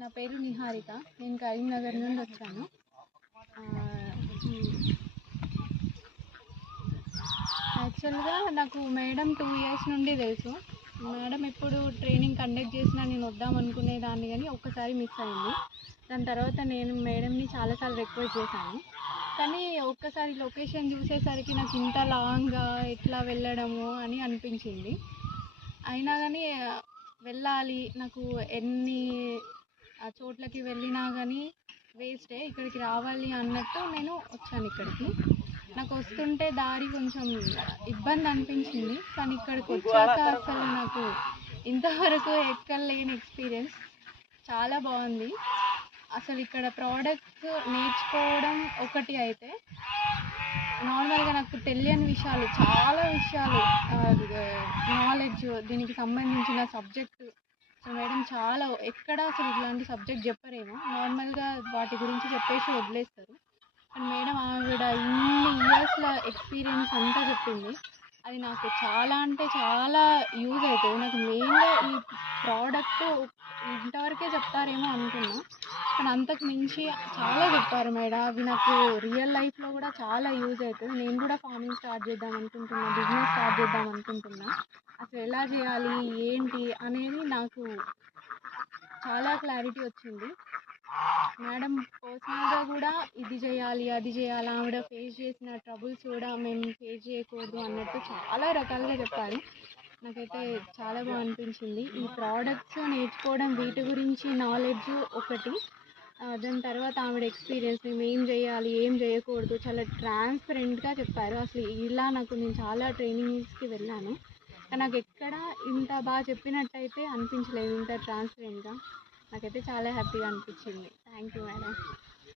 నా పేరు నిహారిక. నేను కరీంనగర్ నుండి వచ్చాను. యాక్చువల్గా నాకు మేడం 2 ఇయర్స్ నుండి తెలుసు. మేడం ఎప్పుడు ట్రైనింగ్ కండక్ట్ చేసినా నేను వద్దామనుకునేదాన్ని, కానీ ఒక్కసారి మిస్ అయింది. దాని తర్వాత నేను మేడంని చాలాసార్లు రిక్వెస్ట్ చేశాను, కానీ ఒక్కసారి లొకేషన్ చూసేసరికి నాకు ఇంత లాంగ్గా ఎట్లా వెళ్ళడము అని అనిపించింది. అయినా కానీ వెళ్ళాలి, నాకు ఎన్ని చోట్లకి వెళ్ళినా కానీ వేస్టే, ఇక్కడికి రావాలి అన్నట్టు నేను వచ్చాను ఇక్కడికి. నాకు వస్తుంటే దారి కొంచెం ఇబ్బంది అనిపించింది, కానీ ఇక్కడికి వచ్చాక అసలు నాకు ఇంతవరకు ఎక్కలేని ఎక్స్పీరియన్స్. చాలా బాగుంది. అసలు ఇక్కడ ప్రోడక్ట్స్ నేర్చుకోవడం ఒకటి అయితే, నార్మల్గా నాకు తెలియని విషయాలు, చాలా విషయాలు, నాలెడ్జ్, దీనికి సంబంధించిన సబ్జెక్టు మేడం చాలా ఎక్కడ అసలు ఇట్లాంటి సబ్జెక్ట్ చెప్పరేమో, నార్మల్గా వాటి గురించి చెప్పేసి వదిలేస్తారు. కానీ మేడం ఆవిడ ఇన్ని ఇయర్స్ల ఎక్స్పీరియన్స్ అంతా చెప్పింది. అది నాకు చాలా అంటే చాలా యూజ్ అవుతుంది. నాకు మెయిన్గా ఈ ప్రోడక్ట్ ఇంతవరకే చెప్తారేమో అనుకున్నా, కానీ అంతకు మించి చాలా చెప్పారు మేడం. అవి నాకు రియల్ లైఫ్లో కూడా చాలా యూజ్ అవుతుంది. నేను కూడా ఫార్మింగ్ స్టార్ట్ చేద్దాం అనుకుంటున్నా, బిజినెస్ స్టార్ట్ చేద్దాం అనుకుంటున్నా. అసలు ఎలా చేయాలి ఏంటి అనేది నాకు చాలా క్లారిటీ వచ్చింది. మేడం పర్సనల్గా కూడా ఇది చేయాలి అది చేయాలి, ఆవిడ ఫేస్ చేసిన ట్రబుల్స్ కూడా మేము ఫేస్ చేయకూడదు అన్నట్టు చాలా రకాలుగా చెప్పారు. నాకైతే చాలా బాగా అనిపించింది. ఈ ప్రోడక్ట్స్ నేర్చుకోవడం, వీటి గురించి నాలెడ్జ్ ఒకటి, దాని తర్వాత ఆవిడ ఎక్స్పీరియన్స్, మేము ఏం చేయాలి ఏం చేయకూడదు చాలా ట్రాన్స్పరెంట్గా చెప్పారు. అసలు ఇలా నేను చాలా ట్రైనింగ్స్కి వెళ్ళాను, కానీ నాకు ఎక్కడ ఇంత బాగా చెప్పినట్టయితే అనిపించలేదు, ఇంత ట్రాన్స్పరెంట్గా. నాకైతే చాలా హ్యాపీగా అనిపించింది. Thank you madam.